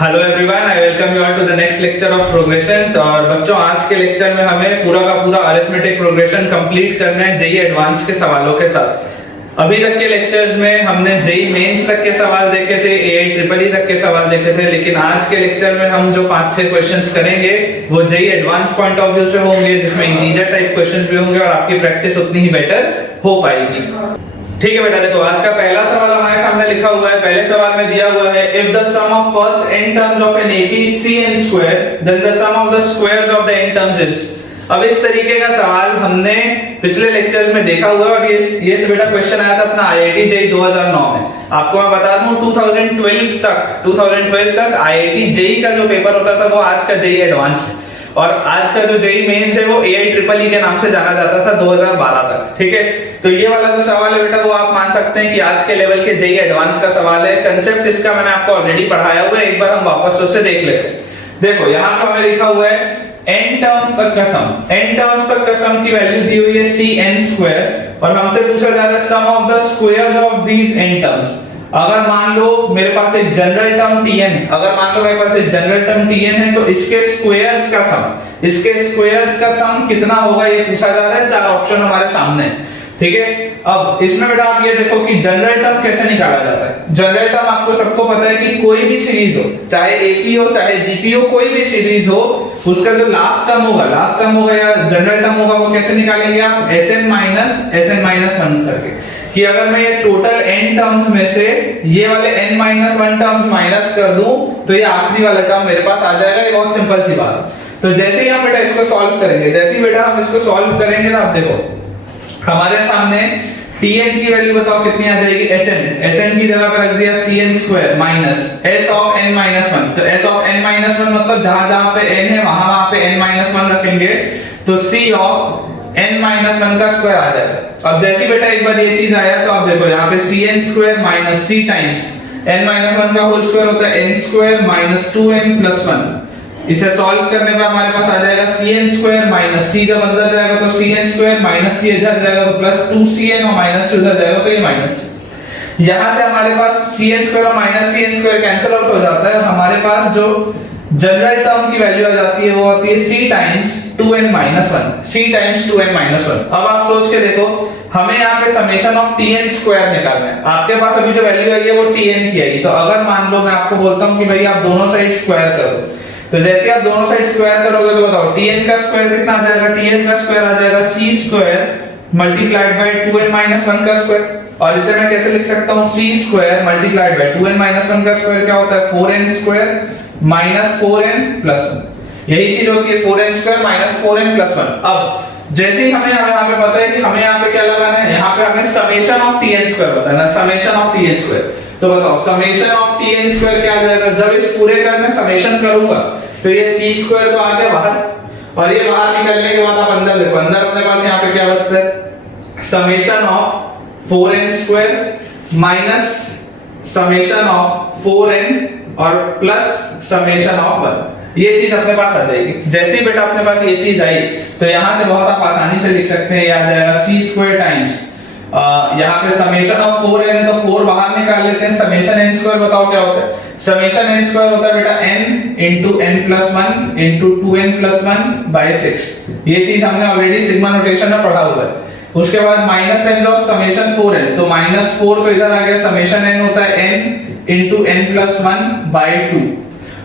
Hello everyone, I welcome you all to the next lecture of progressions. और बच्चों, आज के लेक्चर में हमें पूरा का पूरा अरिथमेटिक प्रोग्रेशन कंप्लीट करना है जेई एडवांस के सवालों के साथ। अभी तक के लेक्चर्स में हमने जेई मेंस तक के सवाल देखे थे, एआई ट्रिपल ई तक के सवाल देखे थे, लेकिन आज के लेक्चर में हम जो 5-6 क्वेश्चंस करेंगे वो JEE advance point of view से होंगे, जिसमें इंटीजर टाइप क्वेश्चंस भी होंगे और आपकी प्रैक्टिस उतनी ही बेटर हो पाएगी। ठीक है बेटा, देखो आज का पहला सवाल हमारे सामने लिखा हुआ है। पहले सवाल में दिया हुआ है if the sum of first n terms of an AP cn square then the sum of the squares of the n terms is. अब इस तरीके का सवाल हमने पिछले लेक्चर्स में देखा हुआ है और ये बेटा क्वेश्चन आया था अपना आईआईटी जेई 2009 में। आपको मैं बता दूं 2012 तक आईआईटी जेई का जो पेपर होता था वो आज का जेई एडवांस है, और आज का जो जेई मेंस है वो एआई ट्रिपल ई के नाम से जाना जाता था 2012 तक। ठीक है, तो ये वाला जो सवाल है बेटा वो आप मान सकते हैं कि आज के लेवल के जेई एडवांस का सवाल है। कांसेप्ट इसका मैंने आपको ऑलरेडी पढ़ाया हुआ है, एक बार हम वापस उसे देख लेते हैं। देखो यहाँ पर हमें लिखा हुआ है n टर्म्स तक का सम, n टर्म्स तक का सम की वैल्यू दी हुई है cn स्क्वायर, और हमसे पूछा जा रहा है sum of the squares of these n terms. अगर मान लो मेरे पास एक जनरल टर्म tn, अगर मान लो मेरे पास एक जनरल टर्म tn है तो इसके स्क्वायर्स का सम, इसके स्क्वायर्स का सम कितना होगा ये पूछा जा रहा है। चार ऑप्शन हमारे सामने है। ठीक है, अब इसमें बेटा आप ये देखो कि जनरल टर्म कैसे निकाला जाता है। जनरल टर्म आपको सबको पता है कि कोई भी सीरीज हो, चाहे एपी हो चाहे जीपी हो, कोई भी सीरीज हो, उसका जो लास्ट टर्म होगा या जनरल टर्म होगा वो कैसे निकालेंगे आप, Sn माइनस 1 करके, कि अगर मैं ये टोटल n टर्म्स में से ये वाले n-1 टर्म्स माइनस कर दूं तो ये आखिरी वाला टर्म मेरे पास आ जाएगा। ये बहुत सिंपल सी बात है। तो जैसे ही हम बेटा इसको सॉल्व करेंगे, जैसे ही बेटा हम इसको सॉल्व करेंगे ना, आप देखो हमारे सामने tn की वैल्यू बताओ कितनी आ जाएगी, Sn की जगह पे रख दिया cn square minus s of n-1। तो s ऑफ n-1 मतलब जहां पे n है वहां पे n-1 रखेंगे, तो c ऑफ n-1 का स्क्वायर आ जाएगा। अब जैसे बेटा एक बार ये चीज आया तो आप देखो यहाँ पे cn square minus c times n-1 का होल स्क्वायर होता है n square minus 2n plus 1। इसे सॉल्व करने पे हमारे पास आ जाएगा cn स्क्वायर माइनस c, जब अंदर जाएगा तो cn स्क्वायर माइनस c इधर जाएगा तो प्लस 2cn और माइनस 2 इधर जाएगा तो ये माइनस। यहां से हमारे पास cn स्क्वायर और minus cn square cancel out हो जाता है। हमारे पास जो जनरल टर्म की वैल्यू आ जाती है वो आती है c टाइम्स 2n-1। अब आप सोच के देखो, हमें यहाँ पे समेशन ऑफ tn स्क्वायर निकालना है। आपके पास अभी जो वैल्यू आई है वो tn की आई, तो अगर मान लो मैं आपको बोलता हूँ कि भाई आप दोनों साइड स्क्वायर करो, तो जैसे आप दोनों साइड स्क्वायर करोगे तो बताओ tn का स्क्वायर कितना आ जाएगा, tn का स्क्वायर आ जाएगा c square multiplied by 2n-1 का स्क्वायर। और इसे मैं कैसे लिख सकता हूँ, c square multiplied by 2n-1 का स्क्वायर क्या होता है, 4n square minus 4n plus 1। यही चीज होती है 4n square minus 4n plus 1। अब जैसे ही हमें यहाँ पे पता है कि हमें यहाँ पे क्या लगाना है, यहाँ पे हमें समेशन ऑफ tn स्क्वायर होता है ना, समेशन ऑफ tn स्क्वायर। तो बताओ समेशन ऑफ tn स्क्वायर क्या आ जाएगा, जब इस पूरे का मैं समेशन करूंगा तो ये c स्क्वायर तो आ गया बाहर, और ये बाहर निकलने के बाद आप अंदर देखो, अंदर अपने पास यहाँ पे क्या बचता है, summation of 4n square minus summation of 4n और प्लस समेशन ऑफ 1। ये चीज अपने पास आ जाएगी। जैसे ही बेटा अपने पास ये चीज आई तो यहां से बहुत आप आसानी से लिख सकते हैं, ये आ जाएगा c स्क्वायर टाइम्स यहाँ पे समेशन ऑफ 4n है तो 4 बाहर निकाल लेते हैं, समेशन n स्क्वायर बताओ क्या होता है, समेशन n स्क्वायर होता है बेटा n into n plus 1 into 2n plus 1 by 6। ये चीज हमने ऑलरेडी सिग्मा नोटेशन में पढ़ा हुआ है। उसके बाद minus ten of summation 4n, तो माइनस 4 तो इधर आ गया, समेशन n होता है n into n plus 1 by 2,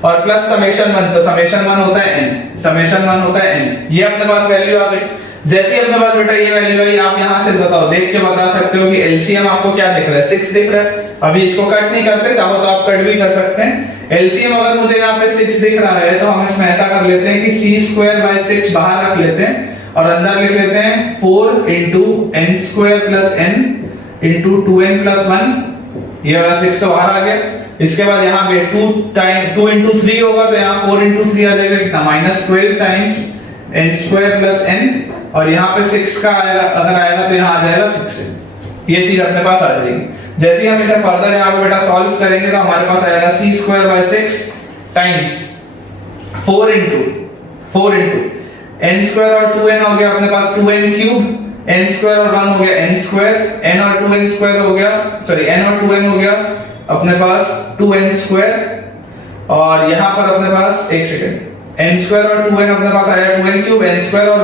और प्लस समेशन 1, तो समेशन 1 होता है n, समेशन 1 होता है n। ये अपने पास वैल्यू आ गई। जैसे ही अपने पास बेटा ये वैल्यू आई, आप यहां से बताओ, देख के बता सकते हो कि एलसीएम आपको क्या दिख रहा है, 6 दिख रहा है। अभी इसको कट नहीं करते, चाहो तो आप कट भी कर सकते हैं। एलसीएम अगर मुझे यहाँ पे 6 दिख रहा है तो हम इसमें ऐसा कर लेते हैं कि c स्क्वायर बाय 6 बाहर रख लेते हैं और अंदर लिख लेते हैं 4 into n square plus n into 2n plus 1। ये वाला 6 तो बाहर आ गया। इसके बाद यहाँ पे 2 into 3 होगा, तो यहाँ 4 into 3 आ जाएगा कितना, minus 12 times n square plus n, और यहाँ पे 6 का आएगा, अगर आएगा तो यहाँ आ जाएगा 6। ये चीज अपने पास आ जाएगी। जैसे ही हम इसे फर्दर यहाँ पे बेटा सॉल्व करेंगे तो हमारे पास आएगा c square by 6 times 4 into n square और 2n हो गया अपने पास 2n क्यूब, n स्क्वायर और 1 हो गया n स्क्वायर, n और 2n स्क्वायर हो गया, सॉरी n और 2n हो गया अपने पास 2n स्क्वायर और यहाँ पर अपने पास एक सेकंड n स्क्वायर और 2n अपने पास आया 2n क्यूब, n स्क्वायर और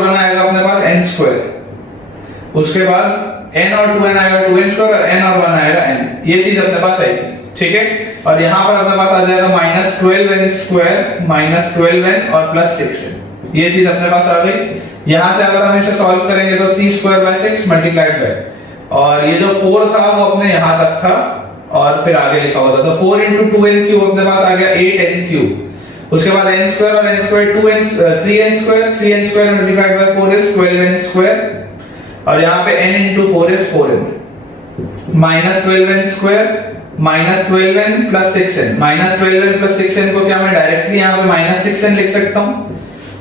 1 आएगा अपने पास n स्क्वायर। उसके बाद n और 2n आएगा 2n स्क्वायर और n और 1 आएगा n। ये चीज अपने पास आएगी, ठीक है। और यहाँ पर अपने पास आ जाएगा -12n स्क्वायर -12n और +6n। ये चीज अपने पास आ गई। यहाँ से अगर हम इसे सॉल्व करेंगे तो c square by 6 multiplied by, और ये जो 4 था वो अपने यहाँ तक था और फिर आगे लिखा हुआ था, तो 4 into 2n क्यूब अपने पास आ गया 8n क्यूब। उसके बाद n स्क्वायर और n square 3n square multiplied by 4 is 12n square, और यहाँ पे n into 4 is 4n। -12n square -12n plus 6n, -12n plus 6n को क्या मैं डायरेक्टली यहाँ पे -6n लिख सकता हूँ।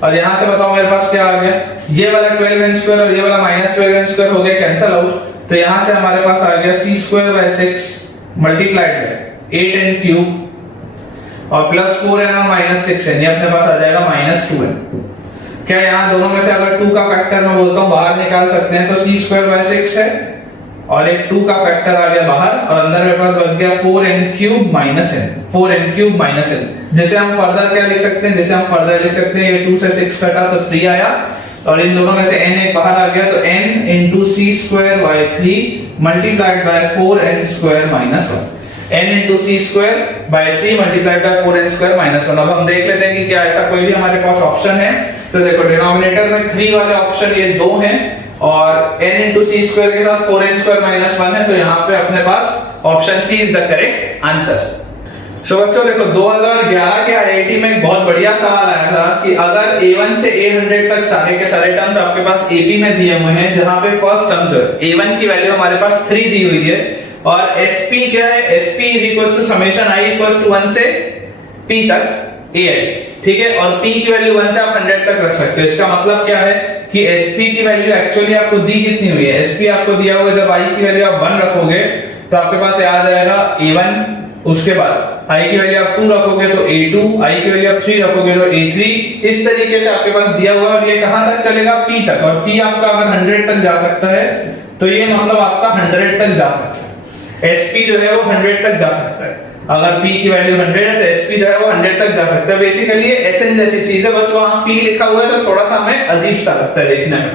और यहाँ से बताओ मेरे पास क्या आ गया, ये वाला 12n स्क्वायर और ये वाला -12n स्क्वायर हो गया कैंसिल आउट, तो यहाँ से हमारे पास आ गया c square by 6 multiplied by 8n cube और प्लस 4n और -6n, ये अपने पास आ जाएगा -2n। क्या यहाँ दोनों में से अगर 2 का फैक्टर मैं बोलता हूँ बाहर निकाल सकते हैं, तो c स्क्वायर बाय 6 है और एक 2 का फैक्टर आ गया बाहर, और अंदर मेरे पास बच गया 4n cube minus n, 4n cube minus n। जैसे हम फर्दर क्या लिख सकते हैं, जैसे हम फर्दर लिख सकते हैं, ये 2 से 6 कटा तो 3 आया, और इन दोनों में से n एक बाहर आ गया, तो n into c square by 3 multiplied by 4n square minus 1। n into c square by 3 multiplied by 4n square minus 1। अब हम देख लेते हैं कि क्या ऐसा कोई भी हमारे पास ऑप्शन है। तो देखो डिनोमिनेटर में 3 वाले ऑप्शन ये 2 हैं, और n into c स्क्वायर के साथ 4n स्क्वायर माइनस 1 है, तो यहाँ पे अपने पास option C is the correct answer. So बच्चों देखो 2011 के आईआईटी में एक बहुत बढ़िया सवाल आया था कि अगर A1 से A100 तक सारे के सारे टर्म्स आपके पास AP में दिए हुए हैं, जहां पे फर्स्ट टर्म जो है A1 की वैल्यू हमारे पास 3 दी हुई है, और SP क्या है, SP = i = 1 से p तक ai, ठीक है, और p की वैल्यू 1 से आप 100 तक रख सकते हो। इसका मतलब क्या है कि SP की वैल्यू एक्चुअली आपको दी कितनी हुई है, SP आपको दिया हुआ है, जब i की वैल्यू आप 1 रखोगे तो आपके पास आ जाएगा A1, उसके बाद i की वैल्यू आप 2 रखोगे तो A2, i की वैल्यू आप 3 रखोगे तो A3। इस तरीके से आपके पास दिया हुआ है, और ये कहां तक चलेगा, p तक, और p आपका अगर 100 तक जा सकता है तो ये मतलब आपका 100 तक जा सकता है। SP जो है वो 100 तक जा सकता है, अगर p की वैल्यू 100 है तो SP जो है वो 100 तक जा सकता है। बेसिकली ये SN जैसी चीज है, बस वहां p लिखा हुआ है तो थोड़ा सा हमें अजीब सा लगता है देखने में।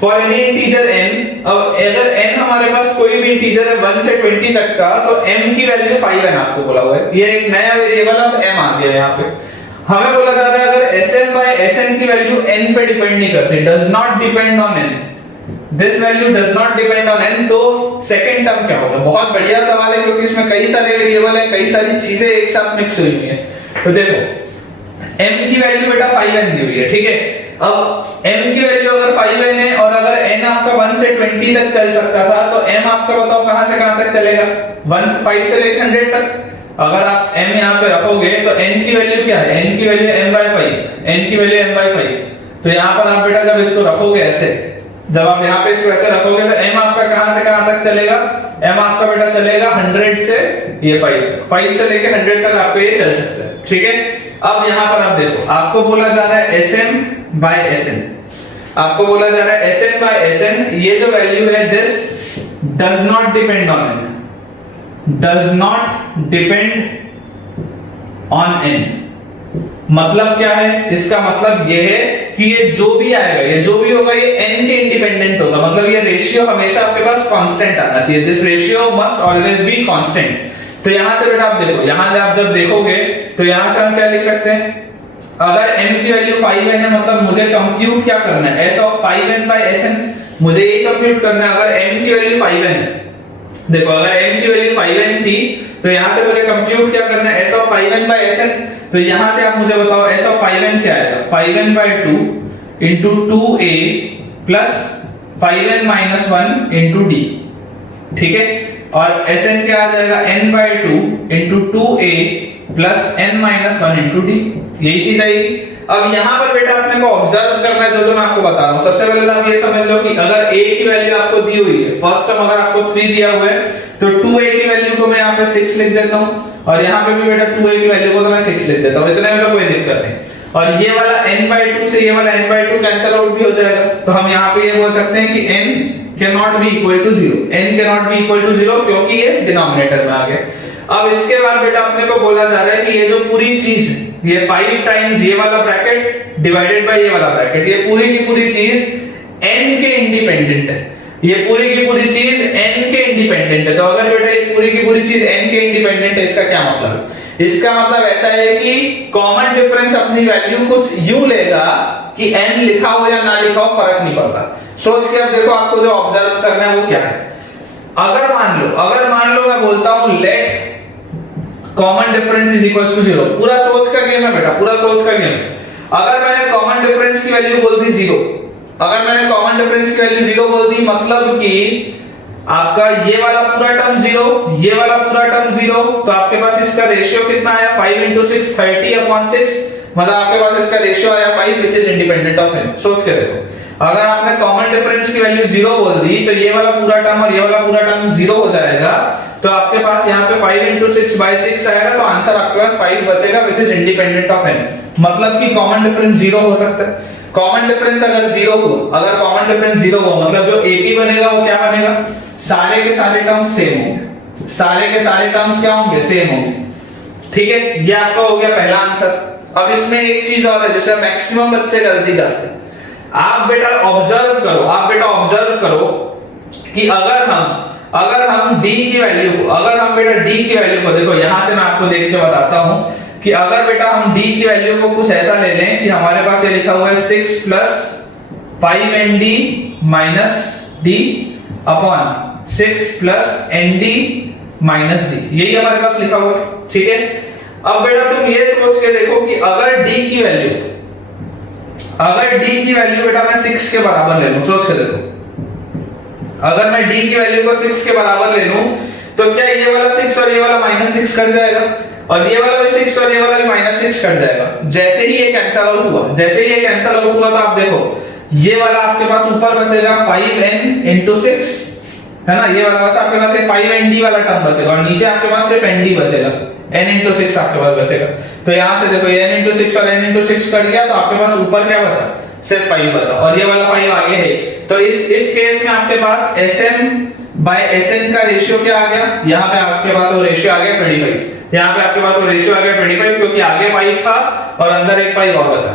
फॉर एनी इंटीजर n, अब अगर n हमारे पास कोई भी इंटीजर है 1 से 20 तक का, तो m की वैल्यू 5n आपको बोला हुआ है, ये एक नया वेरिएबल अब m आ गया यहाँ पे। हमें बोला जा रहा है अगर sm by sn की वैल्यू n पे डिपेंड नहीं करती, does not depend on n, this value does not depend on n, तो सेकंड टर्म क्या होगा। बहुत बढ़िया सवाल है क्योंकि इसमें कई सारे वेरिएबल है, कई सारी चीजें एक साथ मिक्स हुई है। तो देखो m की वैल्यू बेटा 5n दी हुई है, ठीक है। अब m की वैल्यू अगर 5n है और अगर n आपका 1 से 20 तक चल सकता था, तो m आपका बताओ कहां से कहां तक चलेगा, 5 से लेकर 100 तक। अगर आप m यहां पे रखोगे तो n की वैल्यू क्या है, n की वैल्यू m/5, n की वैल्यू m/5। तो यहां पर आप बेटा जब इसको रखोगे ऐसे, जब आप यहां पे इसको ऐसे रखोगे तो m आपका कहां से कहां तक चलेगा, m आपका बेटा चलेगा 100 से ये 5 से लेके 100 तक आपको ये चल सकता है, ठीक है। अब यहां पर आप देखो, आपको बोला जा रहा है sm by sn, आपको बोला जा रहा है sm by sn, ये जो वैल्यू है this does not depend on n, does not depend on n। मतलब क्या है, इसका मतलब ये है कि ये जो भी आएगा, ये जो भी होगा, ये n के इंडिपेंडेंट होगा, मतलब ये रेशियो हमेशा आपके पास कांस्टेंट आना चाहिए, this ratio must always be constant. तो यहां से बेटा आप देखो, यहां से आप जब देखोगे तो यहां से हम क्या लिख सकते हैं, अगर m की वैल्यू 5n है, मतलब मुझे कंप्यूट क्या करना है, s of 5n by sn, मुझे ये कंप्यूट करना है। अगर m की वैल्यू 5n है, देखो अगर m की वैल्यू 5n थी तो यहां से मुझे कंप्यूट क्या करना है, s of 5n by sn। तो यहां से आप मुझे बताओ s of 5n क्या आएगा, 5n by 2 into 2a plus 5n minus 1 into d, ठीक है। और sn क्या आ जाएगा, n by 2 into 2a plus n minus 1 into d, यही चीज आएगी। अब यहाँ पर बेटा आपने को ऑब्जर्व करना है जो मैं आपको बता रहा हूँ। सबसे पहले तो आप ये समझ लो कि अगर a की वैल्यू आपको दी हुई है, फर्स्ट टर्म अगर आपको 3 दिया हुआ है, तो 2a की वैल्यू को मैं यहाँ पे 6 लिख देता हूँ, और यहाँ पे भी बेटा 2a की वैल्यू को तो मैं 6 लिख देता हूँ, इतने में तो कोई दिक्कत नहीं। और ये वाला n/2 से ये वाला n/2 कैंसिल आउट भी हो जाएगा। तो हम यहाँ पे ये बोल सकते हैं कि n cannot be equal to 0, n cannot be equal to 0 क्योंकि ये डिनोमिनेटर में आ गया। अब इसके बाद बेटा अपने को बोला जा रहा है कि ये जो पूरी चीज है ये 5 टाइम्स ये वाला ब्रैकेट डिवाइडेड बाय ये वाला ब्रैकेट, ये पूरी की पूरी चीज n के इंडिपेंडेंट है। ये पूरी की पूरी चीज n के इंडिपेंडेंट है। तो अगर बेटा ये पूरी की पूरी चीज n के इंडिपेंडेंट है, इसका क्या मतलब है? इसका मतलब ऐसा है कि कॉमन डिफरेंस अपनी वैल्यू कुछ यूं लेगा कि n लिखा हो या ना लिखा हो फर्क नहीं पड़ता। सोच के अब देखो आपको जो ऑब्जर्व करना है वो क्या है। अगर मान लो मैं बोलता हूं let common difference is equal to 0, पूरा सोच का गेम है बेटा, पूरा सोच का गेम। अगर मैंने कॉमन डिफरेंस की वैल्यू बोल दी 0, अगर मैंने कॉमन डिफरेंस की वैल्यू 0 बोल दी, मतलब कि आपका ये वाला पूरा टर्म 0, ये वाला पूरा टर्म 0, तो आपके पास इसका रेशियो कितना आया 5 into 6 30/6, मतलब आपके पास इसका रेशियो आया 5 which is independent of n। सोच के देखो, अगर आपने कॉमन डिफरेंस की वैल्यू 0 बोल दी तो ये वाला पूरा टर्म और ये वाला पूरा टर्म 0 हो जाएगा। तो आपके पास यहाँ पे 5 into 6/6 आएगा, तो आंसर आपके पास 5 बचेगा which is independent of n। मतलब कि कॉमन डिफरेंस 0 हो सकता है। कॉमन डिफरेंस अगर 0 हुआ, अगर कॉमन डिफरेंस 0 हुआ मतलब जो AP बनेगा वो क्या बनेगा, सारे के सारे टर्म्स सेम होंगे, सारे के सारे टर्म्स क्या होंगे, सेम होंगे। ठीक है, ये आपका हो गया पहला आंसर। अब इसमें एक चीज और है जिससे मैक्सिमम बच्चे गलती करते हैं। आप बेटा ऑब्जर्व करो कि अगर हम d की वैल्यू को, अगर हम बेटा d की वैल्यू को देखो, यहां से मैं आपको देख के बताता हूं कि अगर बेटा हम d की वैल्यू को कुछ ऐसा ले लें कि हमारे पास ये लिखा हुआ है 6 + 5nd - d upon 6 + nd - d, यही हमारे पास लिखा हुआ है। ठीक है, अब बेटा तुम ये सोच के देखो कि अगर d की वैल्यू बेटा मैं 6 के बराबर ले लूं, सोच के देखो, अगर मैं d की वैल्यू को 6 के बराबर ले लूं तो क्या ये वाला 6 और ये वाला -6 कट जाएगा, और ये वाला भी 6 और ये वाला भी -6 कट जाएगा। जैसे ही ये कैंसिल आउट हुआ, तो आप देखो ये वाला आपके पास ऊपर बचेगा 5n × 6, है ना, ये वाला बस आपके पास 5nd वाला टर्म बचेगा, और नीचे आपके पास सिर्फ nd बचेगा, n × 6 आपके पास बचेगा। तो यहां से देखो n × 6 और n × 6 कट गया, तो आपके पास ऊपर क्या बचा, सिर्फ 5 बचा, और ये वाला 5 आगे है। तो इस केस में आपके पास Sm/Sn का रेशियो क्या आ गया, यहाँ पे आपके पास वो रेशियो आ गया 25, यहाँ पे आपके पास वो रेशियो आ गया 25, क्योंकि आगे 5 था और अंदर एक 5 और बचा।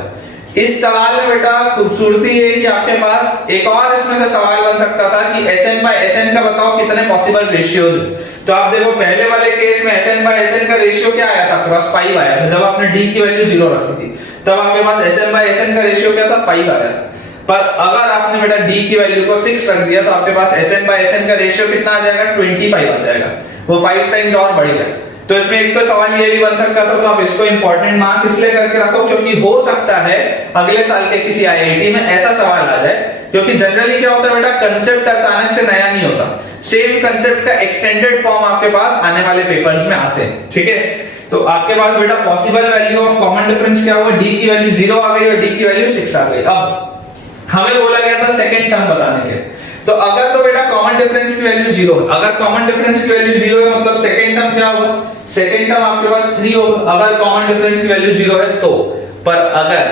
इस सवाल में बेटा खूबसूरती है कि आपके पास एक और इसमें से सवाल बन सकता था कि Sm/Sn का बताओ कितने पॉसिबल रेशियोज हैं। तो आप देखो पहले वाले केस में Sm/Sn का रेशियो क्या आया था, आपके पास 5 आया था, जब आपने d की वैल्यू 0 रखी थी तब आपके पास Sm/Sn का रेशियो क्या था, 5 आया था। पर अगर आपने बेटा d की वैल्यू को 6 रख दिया तो आपके पास Sm/Sn का रेशियो कितना आ जाएगा, 25 आ जाएगा, वो 5 टाइम्स और बढ़ गया। तो इसमें एक तो सवाल ये भी बन सकता था, तो आप इसको इंपॉर्टेंट मार्क इसलिए करके रखो क्योंकि हो सकता है अगले साल के किसी आईआईटी में ऐसा सवाल आ जाए, क्योंकि जनरली क्या होता है बेटा, कंसेप्ट अचानक से नया नहीं होता, सेम कंसेप्ट का एक्सटेंडेड फॉर्म आपके पास आने वाले पेपर्स में आते हैं। ठीक है, तो आपके पास बेटा possible value of common difference क्या हुआ, d की वैल्यू 0 आ गई और d की वैल्यू 6 आ गई। अब हमें बोला गया था सेकंड टर्म बताने के, तो अगर तो बेटा कॉमन डिफरेंस की वैल्यू 0 है, अगर कॉमन डिफरेंस की वैल्यू 0 है मतलब सेकंड टर्म क्या होगा, सेकंड टर्म आपके पास 3 होगा, अगर कॉमन डिफरेंस की वैल्यू 0 है तो। पर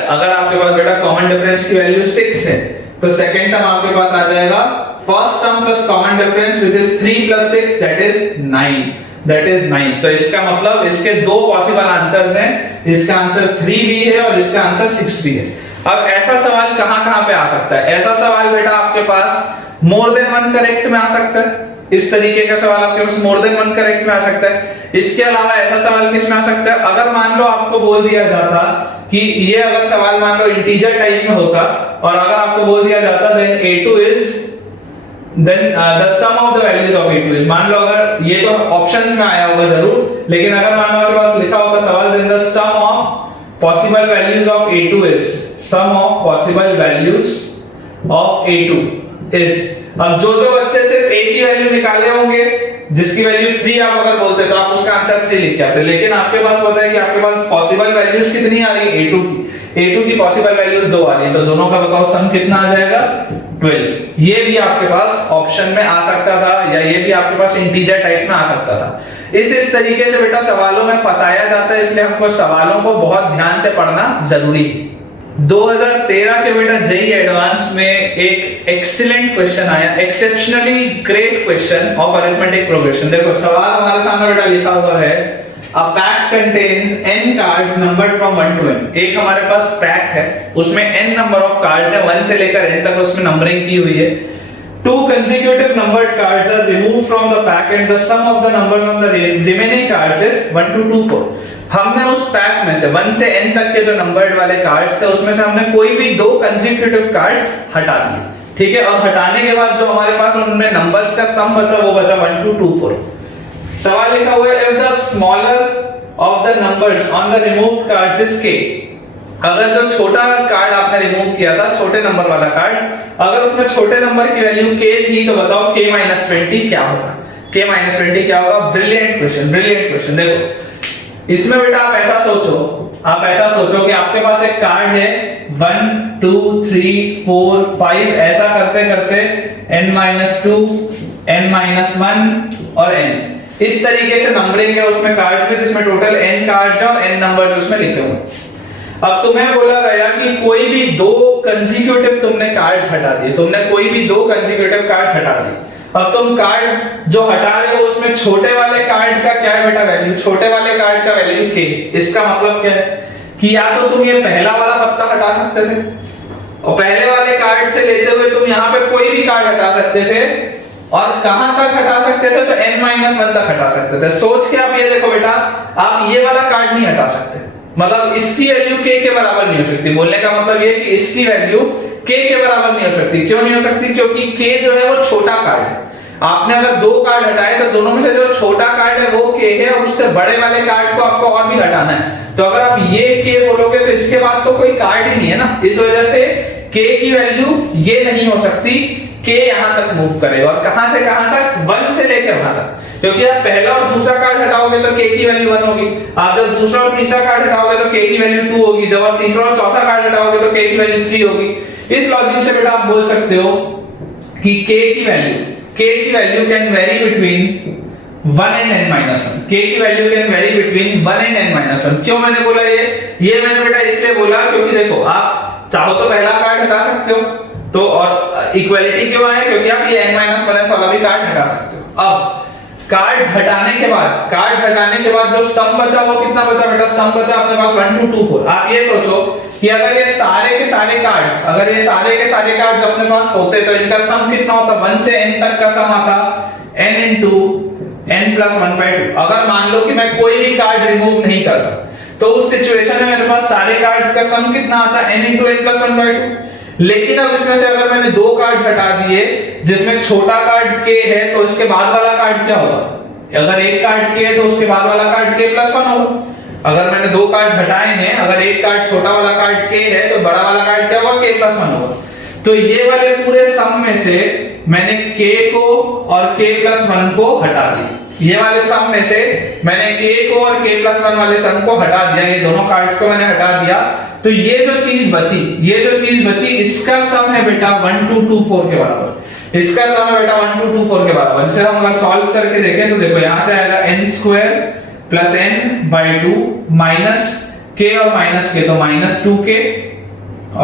अगर आपके पास बेटा कॉमन डिफरेंस की वैल्यू 6 है तो सेकंड टर्म आपके पास आ जाएगा first term plus common difference which is 3 + 6 that is 9। तो इसका मतलब इसके दो पॉसिबल आंसर्स हैं, इसका आंसर 3 भी है और इसका आंसर 6 भी है। अब ऐसा सवाल कहां पे आ सकता है, ऐसा सवाल बेटा आपके पास मोर देन 1 करेक्ट में आ सकता है, इस तरीके का सवाल आपके पास मोर देन 1 करेक्ट में आ सकता है। इसके अलावा ऐसा सवाल किस में आ सकता है, अगर मान लो आपको बोल दिया जाता कि ये अगर सवाल मान लो इंटीजर टाइप में होता और अगर आपको बोल दिया जाता then a2 is then the sum of the values of a2 is, मान लो अगर ये तो ऑप्शंस में आया होगा जरूर, लेकिन अगर मान लो आपके पास लिखा होता सवाल then the sum of possible values of a2 is, sum of possible values of a2 is. अब जो बच्चे सिर्फ a की वैल्यू निकाले होंगे जिसकी वैल्यू 3 आप अगर बोलते तो आप उसका आंसर 3 लिख के आते, लेकिन आपके पास पता है कि आपके पास पॉसिबल वैल्यूज कितनी आ रही है, a2 की पॉसिबल वैल्यूज 2 आ रही है, तो दोनों का बताओ सम कितना आ जाएगा 12। ये भी आपके पास ऑप्शन में आ सकता था, या ये भी आपके पास इंटीजर टाइप में आ सकता था। इस तरीके से बेटा सवालों में फंसाया जाता है, इसलिए हमको सवालों को बहुत ध्यान से पढ़ना जरूरी है। 2013 के बेटा जेईई एडवांस में एक एक्सीलेंट क्वेश्चन आया, exceptionally great question of arithmetic progression. देखो सवाल हमारे सामने बेटा लिखा हुआ है, a pack contains n cards numbered from 1 to n। एक हमारे पास पैक है, उसमें n नंबर ऑफ कार्ड्स है, 1 से लेकर n तक उसमें नंबरिंग की हुई है। Two consecutive numbered cards are removed from the pack and the sum of the numbers on the remaining cards is 1 to 2 4। हमने उस पैक में से 1 से n तक के जो नंबर्ड वाले कार्ड्स थे उसमें से हमने कोई भी 2 consecutive कार्ड्स हटा दिए, ठीक है, और हटाने के बाद जो हमारे पास उनमें नंबर्स का सम बचा वो बचा 1 to 2 4। सवाल लिखा हुआ है if the smaller of the numbers on the removed cards is k। अगर जो छोटा कार्ड आपने रिमूव किया था, छोटे नंबर वाला कार्ड, अगर उसमें छोटे नंबर की वैल्यू k थी तो बताओ k-20 क्या होगा, k-20 क्या होगा। Brilliant question, brilliant question. देखो इसमें बेटा आप ऐसा सोचो कि आपके पास एक कार्ड है 1 2 3 4 5, ऐसा करते करते n-2 n-1 और n, इस तरीके से नंबरिंग है उसमें कार्ड्स में, जिसमें टोटल n कार्ड्स हैं और n नंबर्स उसमें लिखे हुए हैं। अब तुम्हें बोला गया कि कोई भी 2 कंसेक्यूटिव तुमने कार्ड्स हटा दिए, तुमने कोई भी 2 कंसेक्यूटिव कार्ड्स हटा दिए। अब तुम कार्ड जो हटा रहे हो उसमें छोटे वाले कार्ड का क्या है बेटा वैल्यू, छोटे वाले कार्ड का वैल्यू k। इसका मतलब क्या है कि या तो तुम ये पहला वाला पत्ता हटा सकते थे और पहले वाले कार्ड से लेते हुए तुम यहाँ पे कोई भी कार्ड हटा सकते थे, और कहां तक हटा सकते थे तो n-1 तक हटा सकते थे। सोच के आप ये देखो बेटा, आप ये वाला कार्ड नहीं हटा सकते, मतलब इसकी वैल्यू k के बराबर नहीं हो सकती। बोलने का मतलब ये कि इसकी वैल्यू k के बराबर नहीं हो सकती। क्यों नहीं हो सकती? क्योंकि k जो है वो छोटा कार्ड है। आपने अगर 2 कार्ड हटाए तो दोनों में से जो छोटा कार्ड है वो k है, और उससे बड़े वाले कार्ड को आपको और भी हटाना है। तो अगर आप ये k बोलोगे तो इसके बाद तो कोई कार्ड ही नहीं है ना, इस वजह से k की वैल्यू ये नहीं हो सकती। k यहां तक मूव करेगा, और कहां से कहां तक, 1 से लेकर वहां तक, क्योंकि आप पहला और दूसरा कार्ड हटाओगे तो k की वैल्यू 1 होगी। आप जब दूसरा और तीसरा कार्ड हटाओगे तो k की वैल्यू 2 होगी। जब आप तीसरा और चौथा कार्ड हटाओगे तो k की वैल्यू 3 होगी। इस लॉजिक से बेटा आप बोल सकते हो कि k की value can very between 1 and n-1। k की value can very between 1 and n-1। क्यों मैंने बोला ये मैंने बेटा इसलिए बोला क्योंकि देखो आप चाहो तो पहला कार्ड हटा सकते हो, तो और इक्वालिटी क्यों है, क्योंकि आप ये n-1 वाला भी कार्ड हटा सकते हो। अब कार्ड हटाने के बाद जो सम बचा वो कितना बचा बेटा, सम बचा अपने पास 1 to 2 4। आप ये सोचो कि अगर ये सारे के सारे कार्ड्स अपने पास होते तो इनका सम कितना होता, 1 से n तक का सम आता n into n plus 1/2। अगर मान लो कि मैं कोई भी कार्ड रिमूव नहीं करता तो उस सिचुएशन में मेरे पास सारे कार्ड्स का सम कितना आता, n into n plus 1/2। लेकिन अब इसमें से अगर मैंने 2 कार्ड हटा दिए जिसमें छोटा कार्ड k है तो इसके बाद वाला कार्ड क्या होगा, अगर एक कार्ड k है तो उसके बाद वाला कार्ड k plus 1 होगा। अगर मैंने 2 कार्ड हटाए हैं, अगर एक कार्ड छोटा वाला कार्ड k है तो बड़ा वाला कार्ड क्या होगा, k plus 1 होगा। तो ये वाले पूरे सम में से मैंने k को और k plus 1 को हटा दिया। ये वाले सम में से मैंने k को और k plus 1 वाले सम को हटा दिया, ये दोनों कार्ड्स को मैंने हटा दिया। तो ये जो चीज बची इसका सम है बेटा 1 to 2 4 के बराबर। इसका सम है बेटा 1 to 2 4 के बराबर। जैसे हम अगर सॉल्व करके देखें तो देखो यहां से आएगा n² plus n/2 minus k और माइनस k, तो माइनस 2k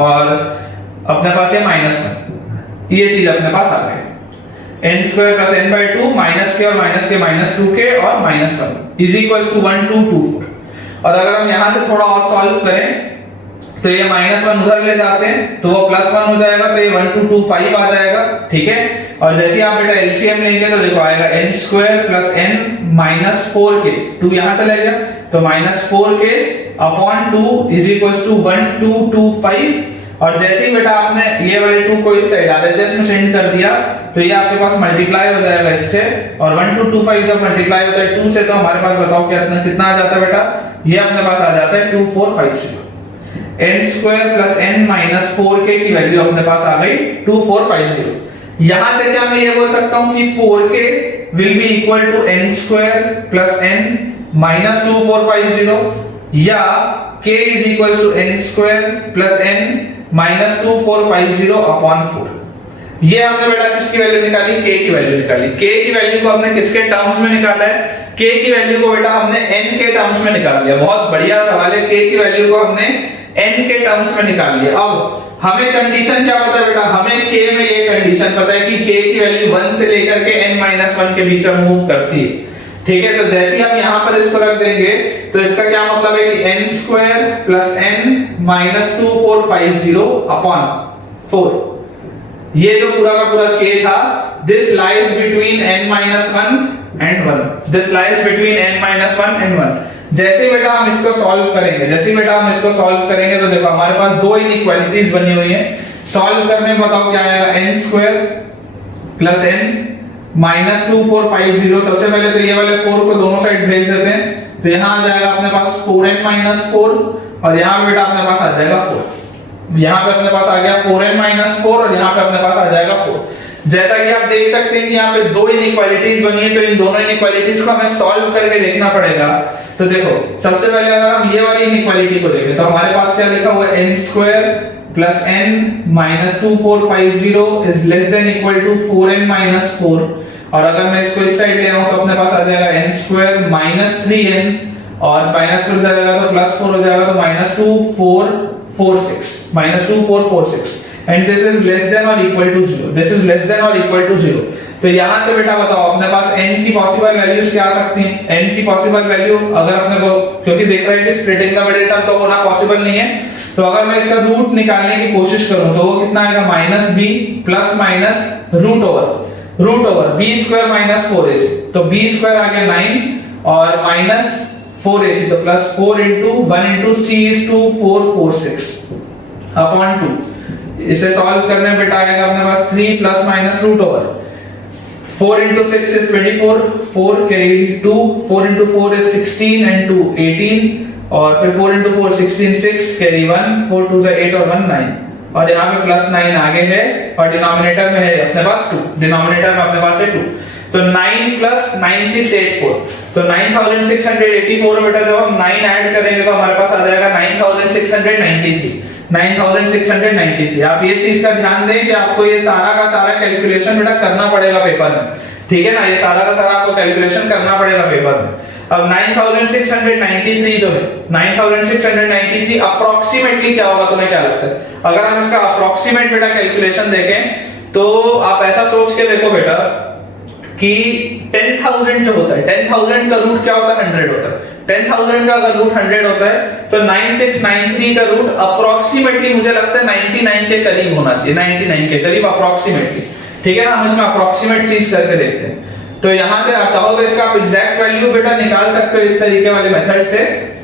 और अपने पास ये -1, ये चीज अपने पास आ गई। n² plus n/2 minus k और माइनस k माइनस 2k और -1 इज इक्वल्स टू 1 to 2 4। और अगर हम यहां से थोड़ा और सॉल्व करें तो ये -1 उधर ले जाते हैं तो वो +1 हो जाएगा, तो ये 1 to 2 5 आ जाएगा, ठीक है। और जैसे ही आप बेटा एलसीएम लेंगे तो देखो आएगा n² plus n minus 4k, 2 यहां चला गया तो -4k upon 2 is equals to 1 2 2 5। और जैसे ही बेटा आपने ये वाले 2 को इस साइड आरएचएस में सेंड कर दिया तो ये आपके पास मल्टीप्लाई हो जाएगा इससे, और 1 to 2 5 जब मल्टीप्लाई होता है 2 से तो हमारे पास बताओ कितना आ जाता है बेटा, ये अपने पास आ जाता है 2 4 5 0। n² plus n minus 4k की वैल्यू अपने पास आ गई 2 4 5 0। यहां से क्या मैं ये बोल सकता हूं कि 4k will be equal to n square plus n minus 2450 या k is equals to n square plus n minus 2450 upon 4। ये हमने बेटा किसकी वैल्यू निकाली, k की वैल्यू निकाली। k की वैल्यू को हमने किसके टर्म्स में निकाला है, k की वैल्यू को बेटा हमने n के टर्म्स में निकाल लिया। बहुत बढ़िया सवाल है, k की वैल्यू को हमने n के टर्म्स में निकाल लिया। अब हमें कंडीशन क्या पता है बेटा, हमें k में ये कंडीशन पता है कि k की वैल्यू 1 से लेकर के n-1 के बीच में मूव करती है, ठीक है। तो जैसे ही हम यहाँ पर इसको रख देंगे तो इसका क्या मतलब है कि n square plus n minus 2450 upon 4, ये जो पूरा का पूरा k था, this lies between n-1 and 1, this lies between n-1 and 1। जैसे बेटा हम इसको सॉल्व करेंगे, तो देखो हमारे पास दो इनइक्वालिटीज बनी हुई हैं। सॉल्व करने में बताओ क्या आएगा, n square plus n minus 2450। सबसे पहले तो ये वाले 4 को दोनों साइड भेज देते हैं, तो यहाँ आ जाएगा अपने पास 4n माइनस 4 और यहाँ पे बेटा अपने पास आ जाएगा 4। यहाँ पे अपने पास आ गया 4n माइनस 4 और यहाँ पे अपने पास आ जाएगा 4। जैसा कि आप देख सकते हैं कि यहाँ पे दो इनइक्वालिटीज बनी है, तो इन दोनों इनइक्वालिटीज को हमें सॉल्व करके देखना पड़ेगा। तो देखो सबसे पहले अगर हम ये वाली इनइक्वालिटी को देखें तो हमारे पास क्या लिखा हुआ है, n square plus n minus 2450 is less than equal to 4n minus 4। और अगर मैं इसको इस साइड ले आऊं तो अपने पास आ जाएगा n स्क्वायर माइनस 3n और माइनस फिर जाएगा तो प्लस 4 हो जाएगा, तो minus 2446 and this is less than और equal to 0, this is less than और इक्वल टू 0। तो यहां से बेटा बताओ अपने पास n की पॉसिबल वैल्यूज क्या आ सकती हैं। n की पॉसिबल वैल्यू अगर अपने को, क्योंकि देख रहे हैं कि स्प्लिटिंग द मिडिल टर्म तो होना पॉसिबल नहीं है, तो अगर मैं इसका रूट निकालने की कोशिश करूं तो वो कितना आएगा, minus b plus minus root over b square minus 4ac, तो b स्क्वायर आ गया 9 और माइनस 4ac, तो plus 4 into 1 into c is to 446 upon 2। इसे सॉल्व करने में बेटा आएगा अपने पास 3 plus minus root over 4 into 6 is 24, 4 carry 2, 4 into 4 is 16 and 2 18 और फिर 4 into 4 16 6 carry 1, 4 2 is 8 और 1 9 और यहाँ पे प्लस 9 आगे है और डिनोमिनेटर में है अपने पास 2, डिनोमिनेटर में अपने पास है 2, तो 9 प्लस 9684, तो 9684 बेटा जब हम 9 ऐड करेंगे तो हमारे पास आ जाएगा 9693। आप ये चीज का ध्यान दें कि आपको ये सारा का सारा कैलकुलेशन बेटा करना पड़ेगा पेपर में, ठीक है ना, ये सारा का सारा आपको कैलकुलेशन करना पड़ेगा पेपर में। अब 9693 जो है, 9693 अप्रोक्सीमेटली क्या होगा, तुम्हें क्या लगता है? अगर हम इसका अप्रोक्सीमेट बेटा कैलकुलेशन देखें तो आप ऐसा सोच के देखो बेटा कि 10,000 जो होता है, 10,000 का रूट क्या होता है, 100 होता है। 10,000 का अगर रूट 100 होता है तो 9693 का रूट अप्रोक्सीमेटली मुझे लगता है 99 के करीब होना चाहिए, 99 के करीब अप्रोक्सीमेटली, ठीक है ना। हम इसमें अप्रोक्सीमेट चीज करके देखते हैं। तो यहां से आप चाहो तो इसका आप एग्जैक्ट वैल्यू बेटा निकाल सकते हो इस तरीके वाले मेथड से,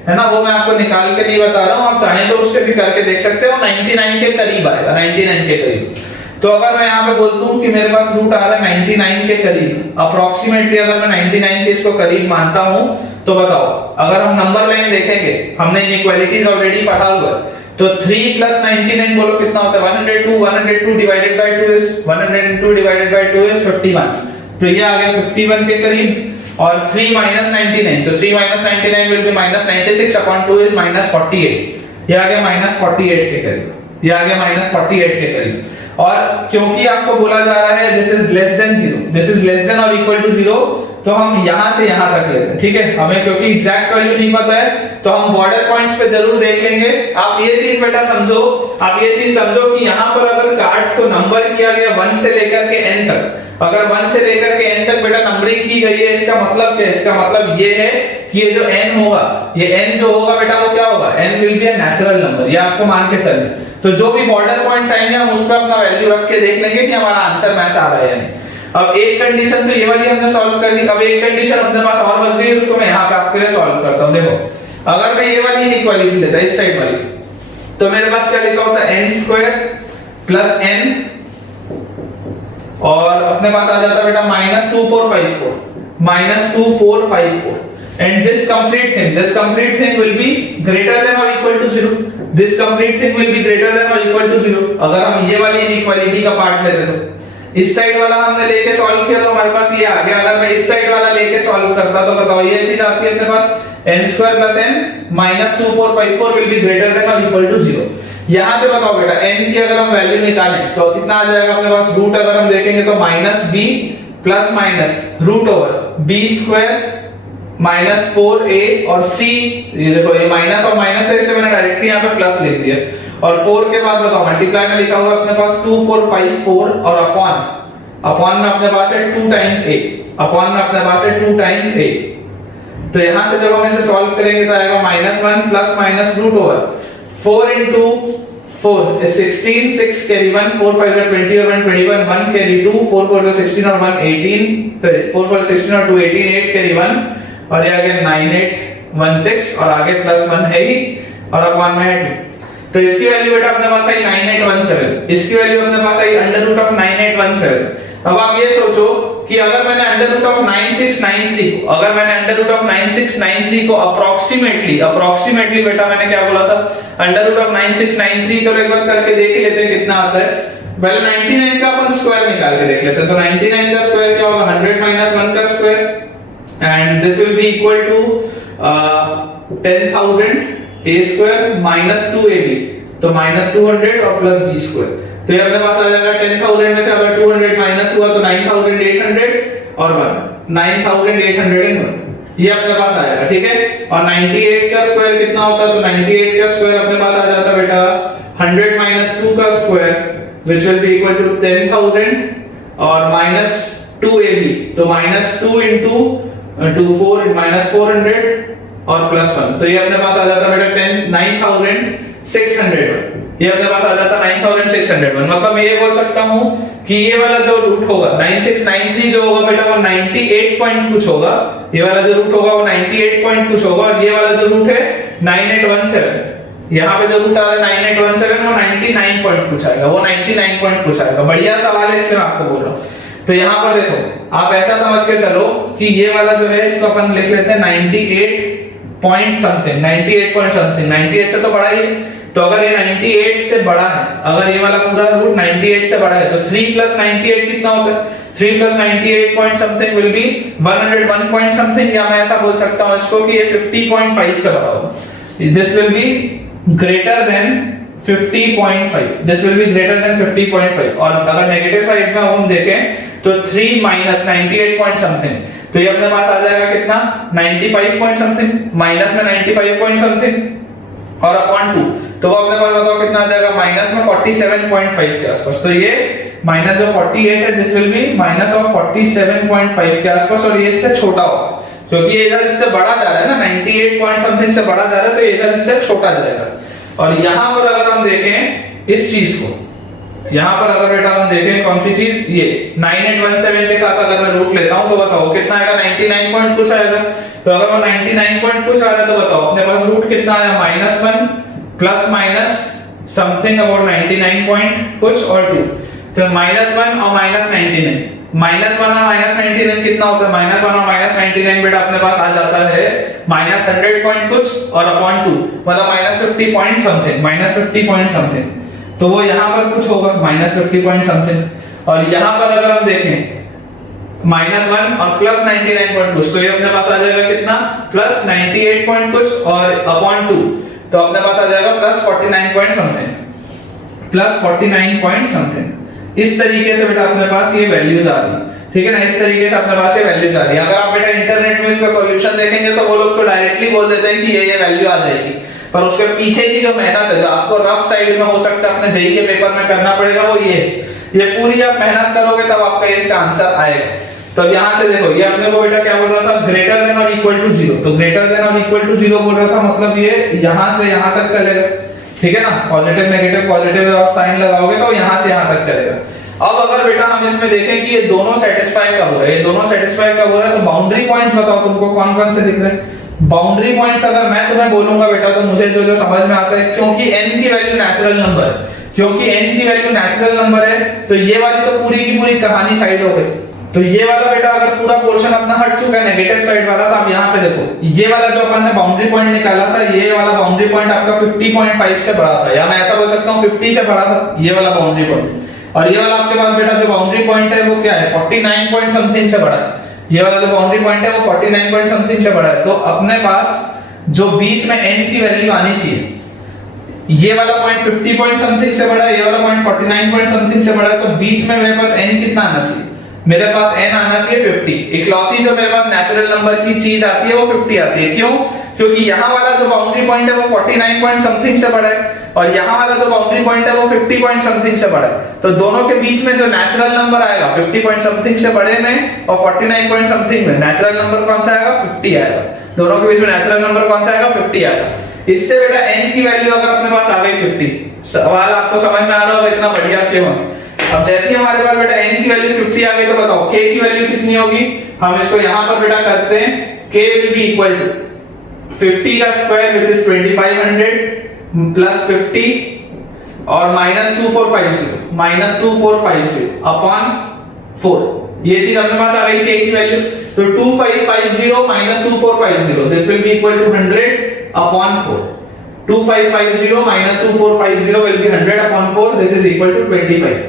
है ना, वो मैं आपको निकाल के नहीं बता रहा हूं, आप चाहें तो उससे भी करके देख सकते हो, 99 के करीब आएगा, 99 के करीब। तो अगर मैं यहाँ पे बोलता हूँ कि मेरे पास रूट आ रहा है 99 के करीब, अप्रोक्सीमेटली अगर मैं 99 के इसको करीब मानता हूँ, तो बताओ अगर हम नंबर लाइन देखेंगे, हमने इनइक्वालिटीज ऑलरेडी पढ़ा हुआ है, तो 3 प्लस 99 बोलो कितना होता है, 102 divided by 2 is 102 divided by 2 is 51, तो ये आ गया 51 के करीब। और 3 माइनस 99, तो 3 minus 99 will be minus 96 upon 2 is minus 48, ये आ गया माइनस 48 के करीब, ये आ गया माइनस 48 के करीब। और क्योंकि आपको बोला जा रहा है this is less then 0, this is less than और इक्वल टू 0, तो हम यहां से यहां तक लेते हैं, ठीक है। हमें क्योंकि एग्जैक्ट वैल्यू नहीं पता है तो हम बॉर्डर पॉइंट्स पे जरूर देख लेंगे। आप ये चीज बेटा समझो, आप ये चीज समझो कि यहां पर अगर कार्ड्स को नंबर किया गया 1 से लेकर के n तक, अगर 1 से लेकर के n तक बेटा नंबरिंग की गई है, इसका मतलब क्या है, इसका मतलब ये है कि ये जो n होगा, ये n जो होगा बेटा वो क्या होगा, n will be a natural number, ये आपको मान के चलना। तो जो भी बॉर्डर पॉइंट्स आएंगे हम उस पर अपना वैल्यू रख के देख लेंगे कि हमारा आंसर मैच आ रहा है या नहीं। अब एक कंडीशन तो ये वाली हमने सॉल्व कर ली, अब एक कंडीशन अपने पास और बच गई, उसको मैं यहाँ पे आपके लिए सॉल्व करता हूँ। देखो अगर मैं ये वाली इनइक्वालिटी लेता इस साइड वाली, तो मेरे पास क्या लिखा होता है, n स्क्वायर प्लस n और अपने पास आ जाता बेटा minus 2454 and this complete thing will be greater than or equal to 0, this complete thing will be greater than or equal to 0। अगर हम ये वाली इनइक्वालिटी का पार्ट लेते तो इस साइड वाला हमने लेके सॉल्व किया तो हमारे पास ये आ गया। अगर मैं इस साइड वाला लेके सॉल्व करता तो बताओ ये चीज आती है अपने पास n² + n -2454 will be greater than और इक्वल टू 0। यहां से बताओ बेटा n की अगर हम वैल्यू निकालें तो कितना आ जाएगा अपने पास, रूट अगर हम देखेंगे तो -b plus minus root over b² -4a और c, ये देखो ये माइनस और माइनस है इसलिए मैंने डायरेक्टली यहां पे प्लस लिख दिया। और 4 के बाद बताओ मल्टीप्लाई में लिखा हुआ अपने पास 2454 और अपॉन में अपने पास है 2 टाइम्स a, अपॉन में अपने पास है 2 टाइम्स a। तो यहां से जब हम इसे सॉल्व करेंगे तो आएगा -1 plus minus root over 4 into 4 is 16, 6 carry 1, 4 5 are 20 और 1 21, 1 carry 2, 4 4 are 16 और 1 18, 4 4 16 और 2 18, 8 carry 1 और ये आ गया 9816 और आगे +1 है ही और अपॉन में है 2। तो इसकी वैल्यू बेटा अपने पास आई 9817, इसकी वैल्यू अपने पास आई √9817। अब आप ये सोचो कि अगर मैंने √9693 को अप्रोक्सीमेटली बेटा मैंने क्या बोला था, √9693, चलो एक बार करके देख लेते हैं कितना आता है। पहले 99 का अपन स्क्वायर निकाल के देख लेते हैं। तो 99 का स्क्वायर क्या होगा, 100 - 1 का square and this will be equal to 10,000 a² - 2ab, तो -200 और प्लस b²। तो ये अपने पास आ जाएगा 10,000 में से अगर 200 माइनस हुआ तो 9,800 और 1 9,801 ये अपने पास आएगा, ठीक है। और 98 का स्क्वायर कितना होता है, तो 98 का स्क्वायर अपने पास आ जाता है बेटा 100 - 2 का square which will be equal to 10,000 और -2ab, तो -2 into 4 -400 और +1, तो ये अपने पास आ जाता है बेटा 9,601, ये अपने पास आ जाता है 9,601। मतलब मैं ये बोल सकता हूं कि ये वाला जो रूट होगा 9693 जो होगा बेटा वो 98 पॉइंट कुछ होगा, ये वाला जो रूट होगा वो 98 पॉइंट कुछ होगा और ये वाला जो रूट है 9817, यहाँ पे जो रूट आ रहा है 9817 वो 99 पॉइंट कुछ आएगा, वो 99 पॉइंट कुछ आएगा। बढ़िया सवाल है इसलिए मैं आपको बोल रहा हूँ। तो यहाँ पर देखो आप ऐसा समझ के चलो कि ये वाला जो है इसको अपन लिख लेते हैं 98 पॉइंट समथिंग, 98 पॉइंट समथिंग, 98 से तो बड़ा ही है। तो अगर ये 98 से बड़ा है, अगर ये वाला पूरा रूट 98 से बड़ा है तो 3 + 98 कितना होता है, 3 + 98 point something will be 101 point something, या मैं ऐसा बोल सकता हूं इसको कि ये 50.5 से बड़ा होगा। This will be greater than 50.5, this will be greater than 50.5। और अगर नेगेटिव साइड में हम देखें तो 3 - 98 पॉइंट समथिंग, तो ये अपने पास आ जाएगा कितना 95 पॉइंट समथिंग, माइनस में 95 पॉइंट समथिंग और अपॉन 2, तो वो अपने पास बताओ कितना आ जाएगा माइनस में 47.5 के आसपास। तो ये माइनस जो 48 है दिस विल बी -47.5 के आसपास और ये इससे छोटा होगा क्योंकि ये इधर इससे बड़ा जा रहा है ना, 98 पॉइंट समथिंग से बड़ा जा रहा है तो ये इधर इससे छोटा जाएगा। और यहां पर अगर हम देखें इस चीज को, यहां पर अगर बेटा हम देखें कौन सी चीज, ये 9817 के साथ अगर मैं रूट लेता हूं तो बताओ कितना आएगा, 99 पॉइंट कुछ आएगा। तो अगर वो 99 पॉइंट कुछ आ रहा है तो बताओ अपने पास रूट कितना आया, -1 plus minus something about 99 point कुछ और 2, तो -1 और -99, -1 और -99 कितना होता है, -1 और -99 बेटा अपने पास आ जाता है -100 पॉइंट कुछ और अपॉन 2, मतलब -50 पॉइंट समथिंग, -50 पॉइंट समथिंग। तो वो यहां पर कुछ होगा -50 पॉइंट समथिंग। और यहां पर अगर हम देखें -1 और +99 पॉइंट कुछ, तो ये अपने पास आ जाएगा कितना +98 पॉइंट कुछ और अपॉन 2, तो अपने पास आ जाएगा +49 पॉइंट समथिंग, +49 पॉइंट समथिंग। इस तरीके से बेटा अपने पास ये वैल्यूज आ रही, ठीक है ना, इस तरीके से अपने पास ये वैल्यूज आ रही है। अगर आप बेटा इंटरनेट में इसका सॉल्यूशन देखेंगे तो वो लोग तो डायरेक्टली बोल देते हैं कि ये वैल्यू आ जाएगी, पर उसके पीछे की जो मेहनत है, जो आपको रफ साइड में हो सकता है अपने जेईई के पेपर में करना पड़ेगा, वो ये पूरी आप मेहनत करोगे तब आपका इसका आंसर आएगा। तो अब यहां से देखो ये अपने को बेटा क्या बोल रहा था, ग्रेटर देन और इक्वल टू 0, तो ग्रेटर देन और इक्वल टू 0 बोल रहा था, मतलब ये यहां से यहां तक चलेगा, ठीक है ना, पॉजिटिव नेगेटिव पॉजिटिव आप साइन लगाओगे तो यहां से यहां तक चलेगा। अब अगर बेटा हम इसमें देखें कि ये दोनों सेटिस्फाई कब हो रहे हैं, ये दोनों सेटिस्फाई कब हो रहा है, तो बाउंड्री पॉइंट्स बताओ तुमको कौन कौन से दिख रहे हैं। बाउंड्री पॉइंट्स अगर मैं तुम्हें बोलूंगा बेटा तो मुझे जो समझ में आता है, क्योंकि n की वैल्यू नेचुरल नंबर है, क्योंकि n की वैल्यू नेचुरल नंबर है तो ये वाली तो पूरी की पूरी कहानी साइड हो गई। तो ये वाला बेटा अगर पूरा पोर्शन अपना हट चुका है नेगेटिव साइड वाला, तो आप यहाँ पे देखो ये वाला जो अपन ने बाउंड्री पॉइंट निकाला था, ये वाला बाउंड्री पॉइंट आपका 50.5 से बड़ा था, या मैं ऐसा बोल सकता हूँ 50 से बड़ा था ये वाला बाउंड्री पॉइंट। और ये वाला आपके पास बेटा जो बाउंड्री पॉइंट है वो क्या है 49 पॉइंट समथिंग से बड़ा है। ये वाला जो बाउंड्री पॉइंट है वो 49 पॉइंट समथिंग से बड़ा है। तो अपने पास जो बीच में n की वैल्यू आनी चाहिए, ये वाला पॉइंट 50 पॉइंट समथिंग से बड़ा है, ये वाला पॉइंट 49 पॉइंट समथिंग से बड़ा है, तो बीच में मेरे पास n कितना आना चाहिए? मेरे पास n आना चाहिए 50। इकलौती जो मेरे पास नेचुरल नंबर की चीज आती है वो 50 आती है। क्यों? क्योंकि यहाँ वाला जो बाउंड्री पॉइंट है वो 49 पॉइंट समथिंग से बड़ा है और यहाँ वाला जो बाउंड्री पॉइंट है वो 50 पॉइंट समथिंग से बड़ा है। तो दोनों के बीच में जो नेचुरल नंबर आएगा 50 पॉइंट समथिंग से बड़े में और 49 पॉइंट समथिंग में, नेचुरल नंबर कौन सा आएगा? 50 आएगा। दोनों के बीच में नेचुरल नंबर कौन सा आएगा? 50 आएगा। इससे बेटा n की वैल्यू अगर अपने पास आ गई 50, सवाल आपको समझ में आ रहा होगा इतना बढ़िया क्यों है। अब जैसे ही हमारे पास बेटा n की वैल्यू 50 आ गई तो बताओ k की वैल्यू कितनी होगी? हम इसको यहां पर बेटा करते हैं, k will be equal to 50 का स्क्वायर व्हिच इज 2500 प्लस 50 और -2450 अपॉन 4। ये चीज अपने पास आ गई k की वैल्यू। तो 2550 -2450 this will be equal to 100 upon 4। 2550 -2450 will be 100 upon 4, this is equal to 25।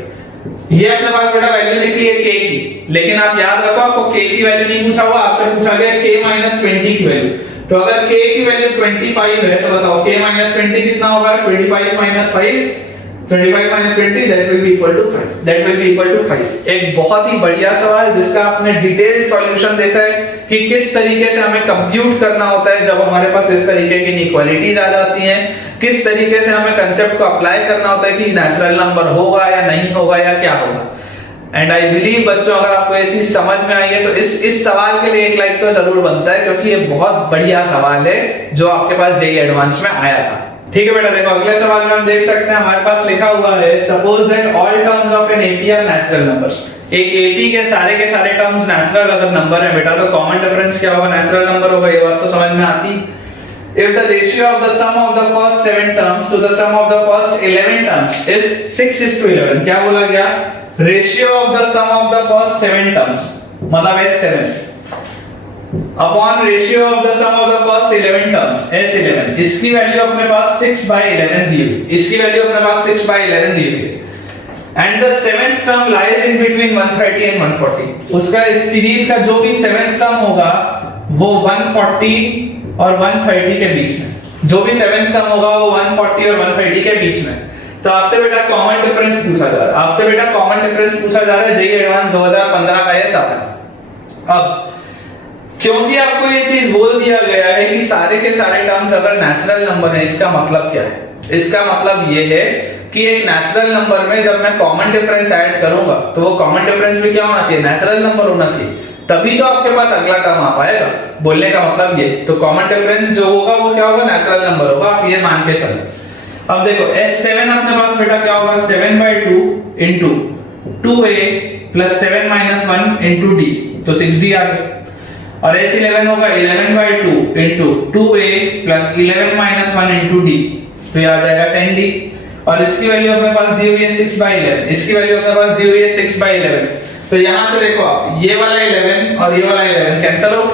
ये अपने पास बेटा वैल्यू लिखी है k की, लेकिन आप याद रखो आपको k की वैल्यू नहीं पूछा हुआ, आपसे पूछा गया k - 20 की वैल्यू। तो अगर k की वैल्यू 25 है तो बताओ k - 20 कितना होगा? 25 - 5, 25 - 20 that will be equal to 5, that will be equal to 5। एक बहुत ही बढ़िया सवाल जिसका आपने डिटेल सॉल्यूशन देखा है कि किस तरीके से हमें कंप्यूट करना होता है जब हमारे पास इस तरीके की इनइक्वालिटीज आ जाती हैं, किस तरीके से हमें कांसेप्ट को अप्लाई करना होता है कि नेचुरल नंबर होगा या नहीं होगा या क्या होगा। एंड आई बिलीव बच्चों अगर आपको ये चीज समझ में आई है तो इस सवाल के लिए एक लाइक तो जरूर बनता है, क्योंकि ये बहुत बढ़िया सवाल है जो आपके पास जेईई एडवांस में आया था। ठीक है बेटा, देखो अगले सवाल में हम देख सकते हैं हमारे पास लिखा हुआ है suppose that all terms of an AP are natural numbers. एक एपी के सारे टर्म्स नेचुरल अगर नंबर है बेटा तो कॉमन डिफरेंस क्या होगा? नेचुरल नंबर होगा। ये बात तो समझ में आती। If the ratio of the sum of the first 7 terms to the sum of the first 11 terms is 6:11, क्या बोला गया? Ratio of the sum of the first 7 terms मतलब S7 upon ratio of the sum of the first 11 terms S11। इसकी value अपने पास 6/11 दी हुई, इसकी value अपने पास 6/11 दी हुई and the 7th term lies in between 130 and 140। उसका इस सीरीज का जो भी 7th टर्म होगा वो 140 और 130 के बीच में, जो भी 7th टर्म होगा वो 140 और 130 के बीच में। तो आपसे बेटा कॉमन डिफरेंस पूछा जा रहा है, आपसे बेटा कॉमन डिफरेंस पूछा जा रहा है जेईई एडवांस 2015 का ये सवाल। अब क्योंकि आपको ये चीज बोल दिया गया है कि सारे के सारे टर्म्स अगर नेचुरल नंबर है, इसका मतलब क्या है? इसका मतलब ये है कि एक नेचुरल नंबर में जब मैं कॉमन डिफरेंस ऐड करूंगा तो वो कॉमन डिफरेंस भी क्या होना चाहिए? नेचुरल नंबर होना चाहिए, तभी तो आपके पास अगला टर्म आ पाएगा। बोलने का मतलब ये, तो कॉमन डिफरेंस जो होगा वो क्या होगा? नेचुरल नंबर होगा, आप ये मान के चलो। अब देखो S7 अपने पास बेटा क्या होगा? 7/2 into 2a plus 7 - 1 into d, तो 6d आ गया। और S11 होगा 11/2 into 2a plus 11 - 1 into d, तो ये आ जाएगा 10d। और इसकी वैल्यू अपने पास दी हुई है 6/11, इसकी वैल्यू अपने पास दी हुई है 6/11। तो यहां से देखो आप ये वाला 11 और ये वाला 11 कैंसिल आउट,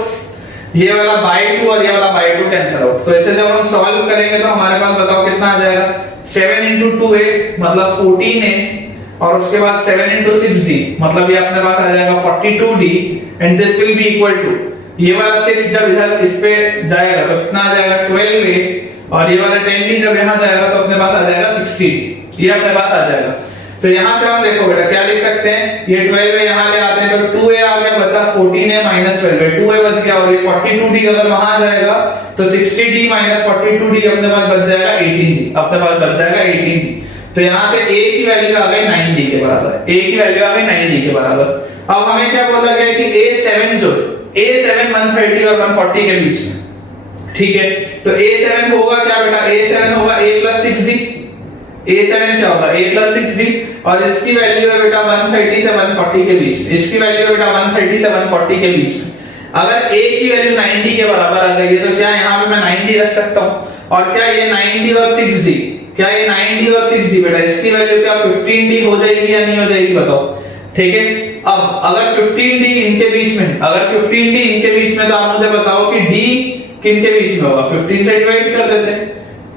ये वाला by2 और ये वाला by2 कैंसिल आउट। तो इसे जब हम सॉल्व करेंगे तो हमारे पास बताओ कितना आ जाएगा? 7 into 2a मतलब 14a और उसके बाद 7 into 6d मतलब ये अपने पास आ जाएगा 42d and this will be equal to ये वाला 6 जब इधर इस पे जाएगा तो कितना आ जाएगा? 12a और ये वाला 10d जब यहां जाएगा तो अपने पास आ जाएगा 16, ये अपने पास आ जाएगा। तो यहां से हम देखो बेटा क्या लिख सकते हैं? ये 12 है यहां ले आते हैं तो 2a आ गया, बचा 14a - 12 2a बच गया और ये 42d अगर वहां जाएगा तो 60d - 42d अपने पास बच जाएगा 18d, अपने पास बच जाएगा 18d। तो यहां से a की वैल्यू आ गई 9d के बराबर, a की वैल्यू आ गई 9d के बराबर। अब हमें क्या बोला गया कि a7 जो a7 130 और 140 के बीच में, ठीक है? तो a7 होगा क्या बेटा? a7 होगा a + 6d, a7 क्या होगा? a + 6d और इसकी वैल्यू है बेटा 130 से 140 के बीच में, इसकी वैल्यू है बेटा 130 से 140 के बीच में। अगर a की वैल्यू 90 के बराबर आ गई है तो क्या यहाँ पे मैं 90 रख सकता हूँ? और क्या ये 90 और 6d, क्या ये 90 और 6d बेटा इसकी वैल्यू क्या 15d हो जाएगी या नहीं हो जाएगी बताओ? ठीक है, अब अगर 15d इनके बीच में, अगर 15d इनके बीच में तो आप मुझे बताओ कि d किनके बीच में होगा? 15 से डिवाइड कर देते हैं,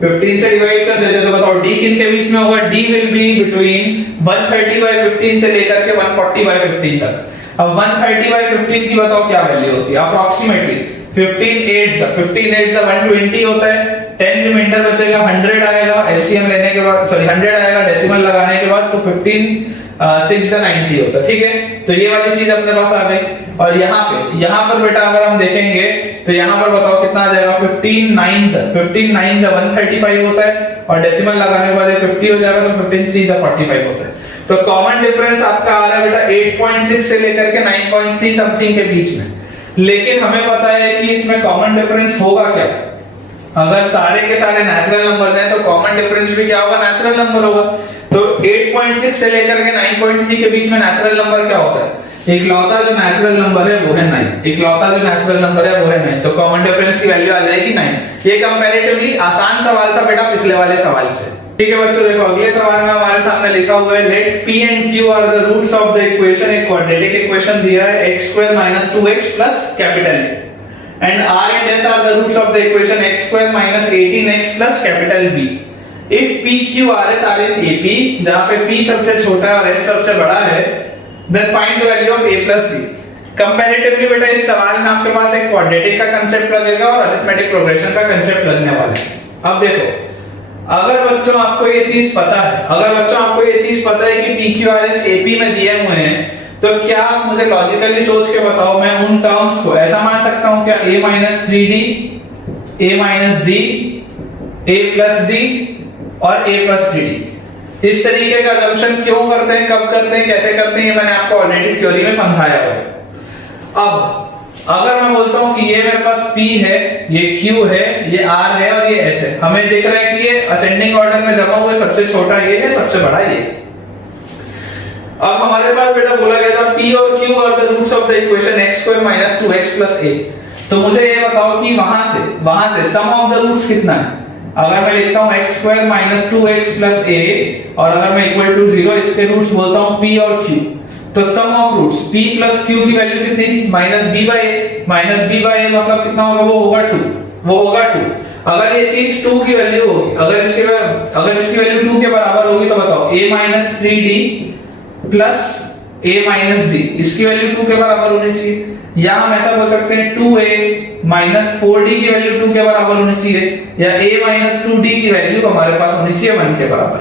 15 से डिवाइड कर देते तो बताओ d किन के बीच में होगा? d विल बी बिटवीन 130/15 से लेकर के 140/15 तक। अब 130/15 की बताओ क्या वैल्यू होती है अप्रोक्सीमेटली? 15 8 120 होता है, 10 रिमाइंडर बचेगा, 100 आएगा एलसीएम लेने के बाद, सॉरी 100 आएगा डेसिमल लगाने के बाद, तो 15 6 90 होता है। ठीक है, तो ये वाली चीज अपने पास आ गई। और यहाँ पर बेटा अगर हम देखेंगे तो यहाँ पर बताओ कितना आ जाएगा? 15 9 135 होता है, और डेसिमल लगाने के बाद 50 हो जाएगा, तो 15 3 45 होता है। तो कॉमन डिफरेंस आपका आ रहा है बेटा 8.6 से लेकर के 9.3 समथिंग के बीच में। लेकिन हमें पता है कि इसमें कॉमन डिफरेंस होगा क्या? अगर सारे के सारे नेचुरल नंबर्स हैं तो कॉमन डिफरेंस भी क्या होगा? नेचुरल नंबर होगा। तो 8.6 से लेकर के 9.3 के बीच में नेचुरल नंबर क्या होता है? इकलौता जो नेचुरल नंबर है वो है 9। इकलौता जो नेचुरल नंबर है वो है 9। तो कॉमन डिफरेंस की वैल्यू आ जाएगी 9। ये कंपैरेटिवली आसान सवाल था बेटा पिछले वाले सवाल से। ठीक है बच्चों, देखो अगले सवाल में हमारे सामने लिखा हुआ है let p and q are the roots of the equation. एक क्वाड्रेटिक इक्वेशन दिया है x² - 2x plus capital A and r and s are the roots of the equation x² - 18x plus capital B. If p q r s are in AP, जहां पे p सबसे छोटा है और s सबसे बड़ा है, then find the value of a plus b. Comparatively बेटा इस सवाल में आपके पास एक क्वाड्रेटिक का कांसेप्ट लगेगा और अरिथमेटिक प्रोग्रेशन का कांसेप्ट लगने वाला है। अब देखो, अगर बच्चों आपको ये चीज पता है कि p q r s AP में दिए हुए हैं, तो क्या आप मुझे लॉजिकली सोच के बताओ, मैं उन टर्म्स को ऐसा मान सकता हूं क्या? a - 3d, a - d, a + d और a + 3d। इस तरीके का अजम्पशन क्यों करते हैं, कब करते हैं, कैसे करते हैं, ये मैंने आपको ऑलरेडी थ्योरी में समझाया हुआ है। अब अगर मैं बोलता हूं कि ये मेरे पास p है, ये q है, ये r है और ये s है, हमें दिख रहा है कि ये असेंडिंग ऑर्डर में जमा हुए, सबसे छोटा ये है, सबसे बड़ा ये। अब हमारे पास बेटा बोला गया था p और q are the roots of the equation x² - 2x + a। तो मुझे ये बताओ कि वहां से सम ऑफ द रूट्स कितना है? अगर मैं लिखता हूं x² - 2x + a और अगर मैं इक्वल टू 0 इसके रूट्स बोलता हूं p और q, तो सम ऑफ रूट्स p + q की वैल्यू कितनी थी? -b/a मतलब कितना होगा? वो होगा 2। अगर ये चीज 2 की वैल्यू होगी, अगर इसकी वैल्यू 2 के बराबर होगी, तो बताओ a - 3d plus a - d, इसकी वैल्यू 2 के बराबर होनी चाहिए। या हम ऐसा बोल सकते हैं 2a - 4d की वैल्यू 2 के बराबर होनी चाहिए, या a - 2d की वैल्यू हमारे पास होनी चाहिए 1 के बराबर।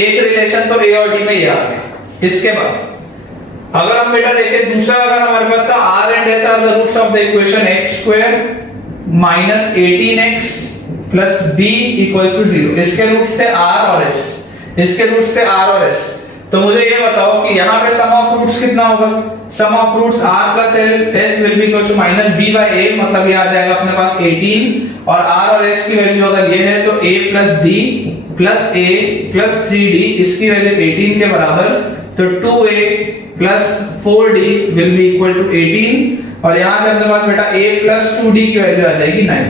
एक रिलेशन तो a और d में ये आ गया। इसके बाद अगर हम बेटा देखें दूसरा, अगर हमारे पास था r and s are the roots of the equation x² - 18x plus b = 0। इसके रूट्स थे r और s। तो मुझे ये बताओ कि यहाँ पे सम ऑफ रूट्स कितना होगा? सम of roots r + s will be equal to -b/a, मतलब ये आ जाएगा अपने पास 18, और r और s की वैल्यू अगर ये है तो a + d + a + 3d, इसकी वैल्यू 18 के बराबर, तो 2a + 4d will be equal to 18, और यहाँ से अपने पास बेटा a + 2d की वैल्यू आ जाएगी 9।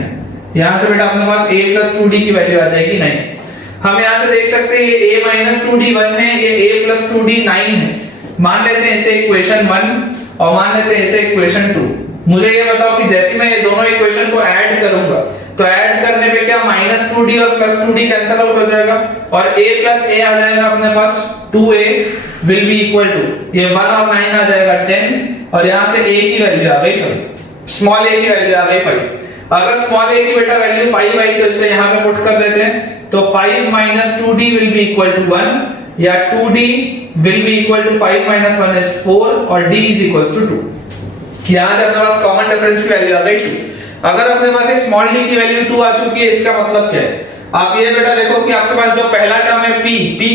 यहाँ से बेटा अपने पास a + 2d की वैल्यू आ जाएगी 9। हम यहाँ से देख सकते हैं ये a - 2d 1 है, ये a + 2d 9 है। मान लेते हैं इसे इक्वेशन 1 और मान लेते हैं इसे इक्वेशन 2। मुझे ये बताओ कि जैसे मैं ये दोनों इक्वेशन को ऐड करूंगा, तो ऐड करने पे क्या -2d और +2d कैंसिल आउट हो जाएगा, और a + a आ जाएगा अपने पास 2a will be equal to, ये 1 और 9 आ जाएगा 10, और यहाँ से a की वैल्यू आ गई 5, स्मॉल a की वैल्यू आ गई 5। अगर स्मॉल a की बेटा वैल्यू 5 आई तो इसे यहाँ पे पुट कर देते हैं, तो 5 - 2d will be equal to 1, या 2d will be equal to 5 - 1 is 4, और d is equal to 2। यहाँ से अपने पास कॉमन डिफरेंस की वैल्यू आ गई 2। अगर अपने पास एक स्मॉल d की वैल्यू 2 आ चुकी है, इसका मतलब क्या है? आप ये बेटा देखो कि आपके पास जो पहला टर्म है p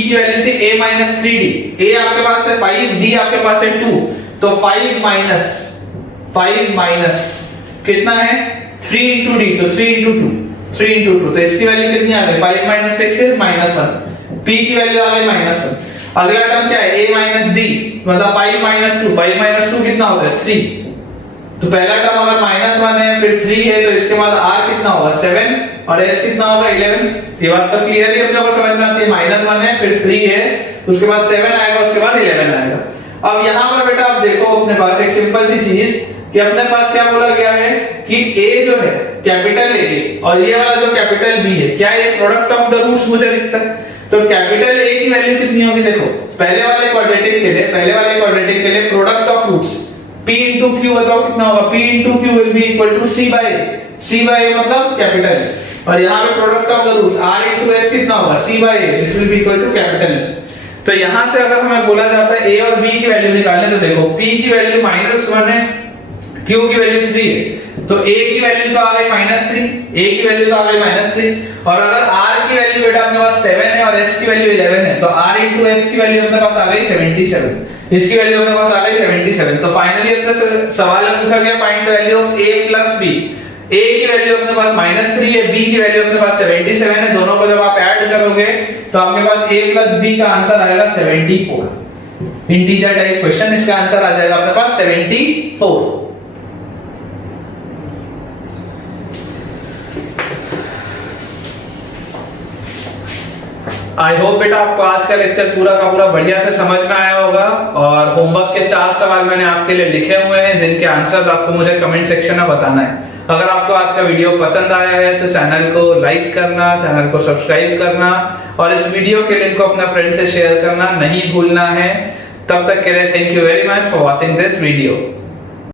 की वैल्यू थी a - 3d, a आपके पास है 5, d आपके पास है 2, तो 5 माइनस कितना है? 3 into d, तो 3 into 2, तो इसकी वैल्यू कितनी आ गई? 5 - 6 is -1, p की वैल्यू आ गई -1। अगला टर्म क्या है? a - d, मतलब 5 - 2, 5 - 2 कितना होगा? 3। तो पहला टर्म अगर -1 है, फिर 3 है, तो इसके बाद r कितना होगा? 7, और s कितना होगा? 11। ये बात तो क्लियर है, अपने को समझ में आती है। -1 है, फिर 3 है, उसके बाद 7 आएगा, उसके बाद 11 आएगा। अब यहाँ पर बेटा आप देखो अपने पास एक सिंपल सी चीज कि अपने पास क्या बोला गया है कि a जो है कैपिटल A और ये वाला जो कैपिटल B है, क्या ये प्रोडक्ट ऑफ द रूट्स मुझे दिखता है। तो कैपिटल A की वैल्यू कितनी होगी, देखो पहले वाले क्वाड्रेटिक के लिए product of roots p into q बताओ कितना होगा, p into q will be equal to c by a मतलब कैपिटल, और यहाँ पे product of the roots r into s कितना होगा, c by a which will be equal to capital. तो यहाँ से अगर हमें बोला जाता है a और b की वैल्यू निकालने, तो देखो p की वैल्यू -1 है, q की वैल्यू 3 है, तो a की वैल्यू तो आ गई -3, और अगर r की वैल्यू बेटा अपने पास 7 है और s की वैल्यू 11 है, तो r into s की वैल्यू अपने पास आ गई 77, इसकी वैल्यू अपने पास आ गई 77। तो फाइनली अपने सवाल में पूछा गया find the value of a plus b। a की वैल्यू अपने पास -3 है, b की वैल्यू अपने पास 77 है, दोनों को जब आप ऐड करोगे तो आपके पास a प्लस b का आंसर आएगा 74। इंटीजर टाइप क्वेश्चन, इसका आंसर आ जाएगा अपने पास 74। आई होप बेटा आपको आज का लेक्चर पूरा का पूरा बढ़िया से समझ में आया होगा, और होमवर्क के 4 सवाल मैंने आपके लिए लिखे हुए हैं जिनके आंसर्स आपको मुझे कमेंट सेक्शन में बताना है। अगर आपको आज का वीडियो पसंद आया है तो चैनल को लाइक करना, चैनल को सब्सक्राइब करना और इस वीडियो के लिंक को अपने फ्रेंड से शेयर करना नहीं भूलना है। तब तक के लिए thank you very much for watching this video.